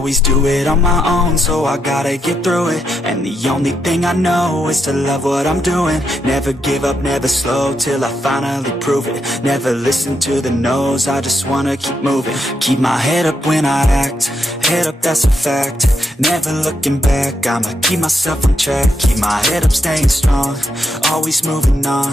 always do it on my own, so I gotta get through it. And the only thing I know is to love what I'm doing. Never give up, never slow, till I finally prove it. Never listen to the no's, I just wanna keep moving. Keep my head up when I act, head up, that's a fact. Never looking back, I'ma keep myself on track. Keep my head up, staying strong, always moving on.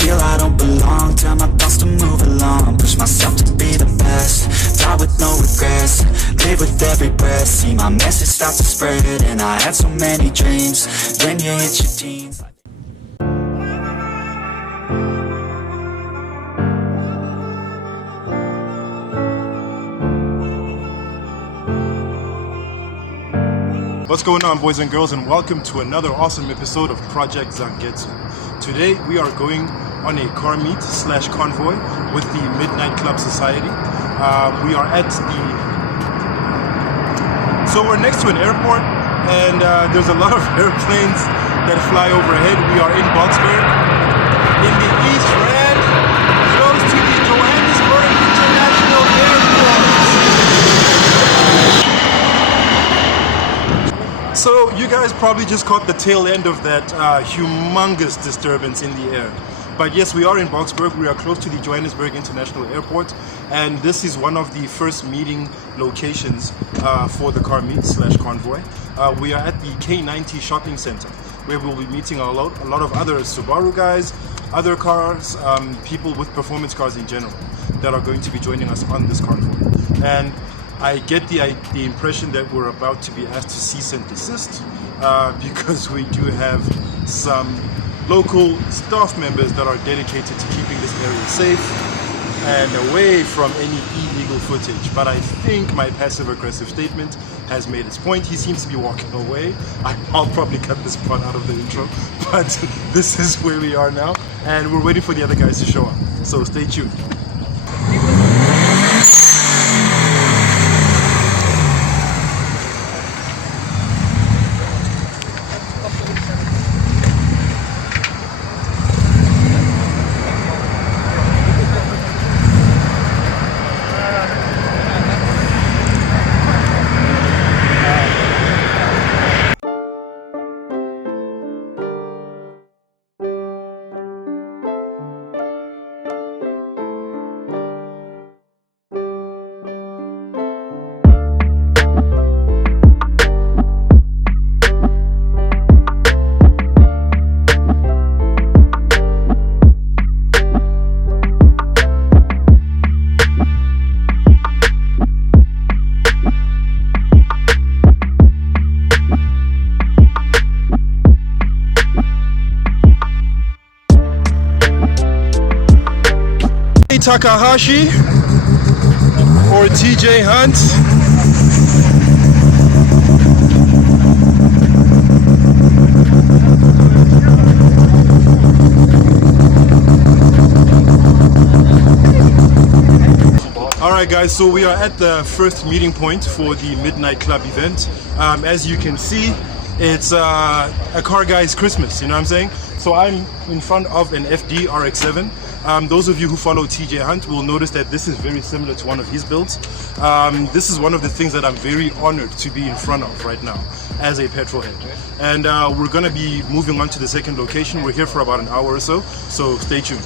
Feel I don't belong, tell my thoughts to move along. Push myself to be the best, die with no regrets. Live with every breath, see my message start to spread. And I had so many dreams, then you hit your teens. What's going on, boys and girls, and welcome to another awesome episode of Project Zangetsu. Today we are going on a car meet / convoy with the Midnight Club Society. We are at so we're next to an airport, and there's a lot of airplanes that fly overhead. We are in Boxburg, in the East Rand, close to the Johannesburg International Airport. So you guys probably just caught the tail end of that humongous disturbance in the air. But yes, we are in Boxburg. We are close to the Johannesburg International Airport, and this is one of the first meeting locations for the car meet / convoy. We are at the K90 shopping center, where we'll be meeting a lot of other Subaru guys, other cars, people with performance cars in general that are going to be joining us on this convoy. And I get the impression that we're about to be asked to cease and desist because we do have some local staff members that are dedicated to keeping this area safe and away from any illegal footage. But I think my passive-aggressive statement has made its point. He seems to be walking away. I'll probably cut this part out of the intro, but this is where we are now, and we're waiting for the other guys to show up. So stay tuned. Takahashi or TJ Hunt. Alright guys, so we are at the first meeting point for the Midnight Club event. As you can see, it's a car guy's Christmas, you know what I'm saying? So I'm in front of an FD RX-7. Those of you who follow TJ Hunt will notice that this is very similar to one of his builds. This is one of the things that I'm very honored to be in front of right now as a petrol head. And we're going to be moving on to the second location. We're here for about an hour or so stay tuned.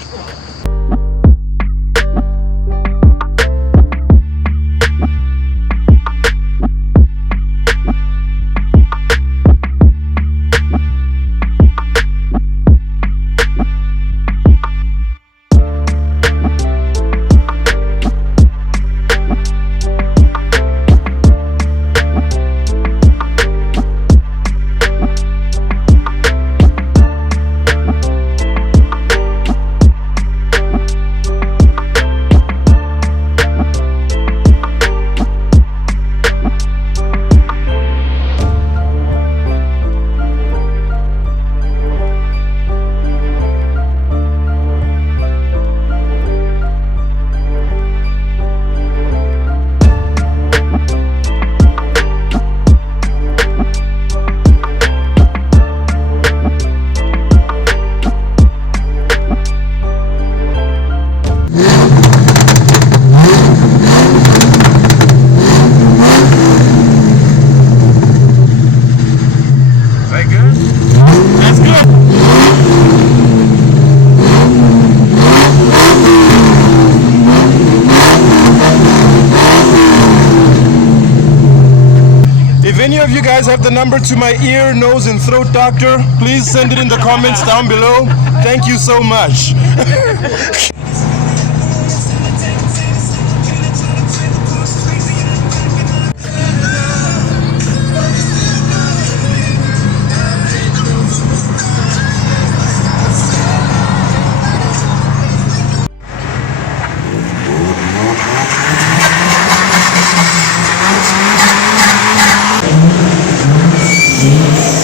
any of you guys have the number to my ear, nose, and throat doctor, please send it in the comments down below. Thank you so much.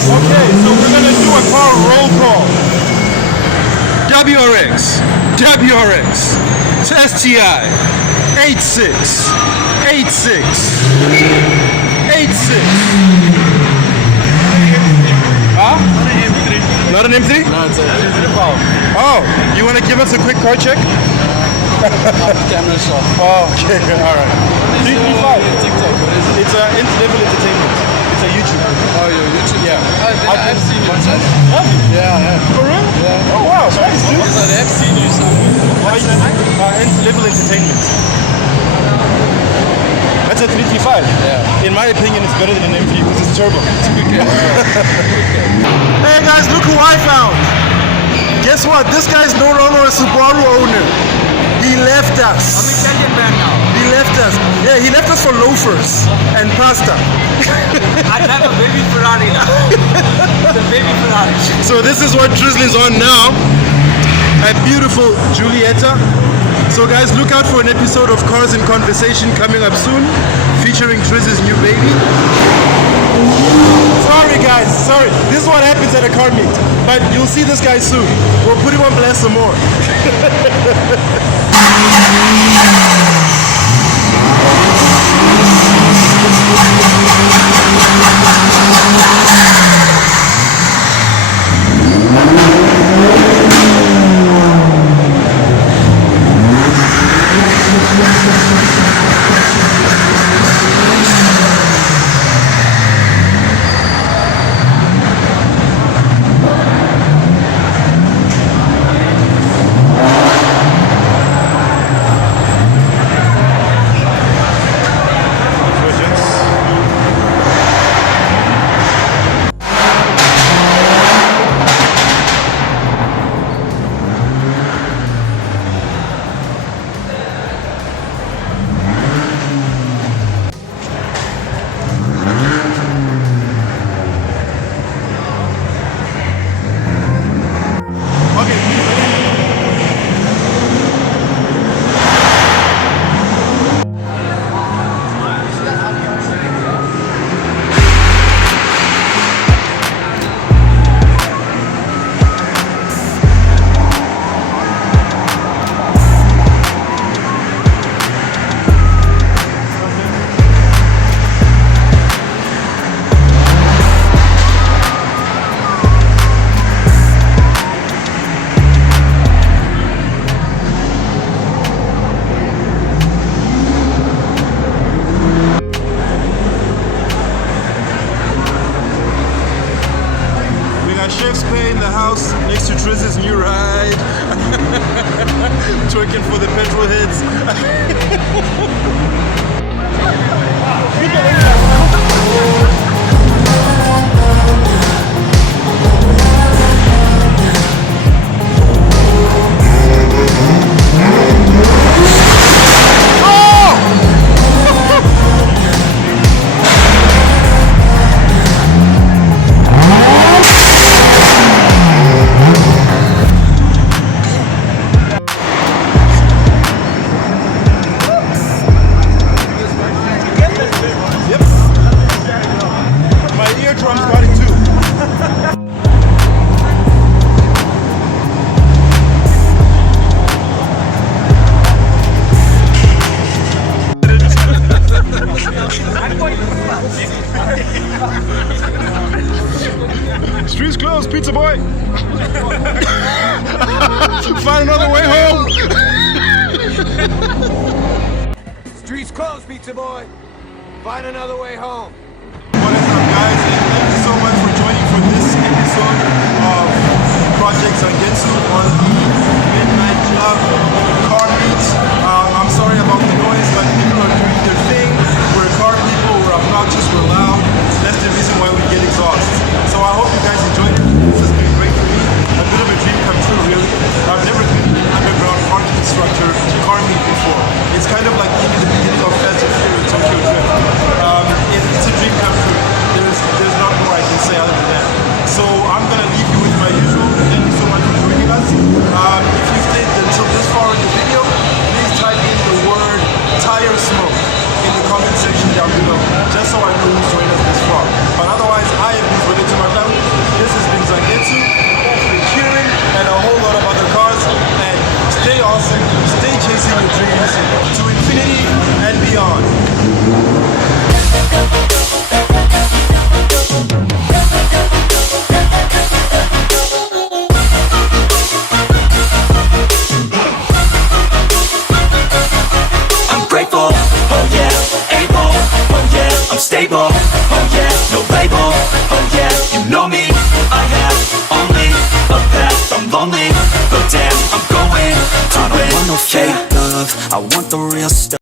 Okay, so we're gonna do a car roll call. WRX, WRX, STI, 86, 86, 86. Huh? Not an M3? No, it's a Oh, you wanna give us a quick car check? camera shot. Oh, okay, alright. 335. TikTok, what is it? It's a level entertainment. It's a YouTube. Oh, your YouTube? Yeah. I've seen you. Have you? Yeah, I have. For real? Yeah. Oh wow, nice dude. Because I have seen you somewhere. Level entertainment. That's a 335. Yeah. In my opinion, it's better than an M3 because it's turbo. Okay. Hey guys, look who I found. Guess what? This guy's no longer a Subaru owner. He left us. I'm Italian man now. He left us. Yeah, he left us for loafers and pasta. I have a baby Ferrari now. It's a baby Ferrari. So this is what Drizzly's on now. A beautiful Giulietta. So guys, look out for an episode of Cars in Conversation coming up soon, featuring Drizz's new baby. Sorry guys, sorry. This is what happens at a car meet. But you'll see this guy soon. We'll put him on blast some more. in the house next to Triz's new ride. Twerking for the petrol heads. Streets closed, pizza boy. Find another way home. Streets closed, pizza boy. Find another way home. What is up, guys? And thank you so much for joining for this episode of Project Zangetsu on the Midnight Club car meet. I'm sorry about the noise, but people are doing their thing. We're car people, we're obnoxious, we're loud. Let's oh yeah, no label, oh yeah, you know me. I have only a path, I'm lonely, but damn, I'm going to win. I don't want no fake love, I want the real stuff.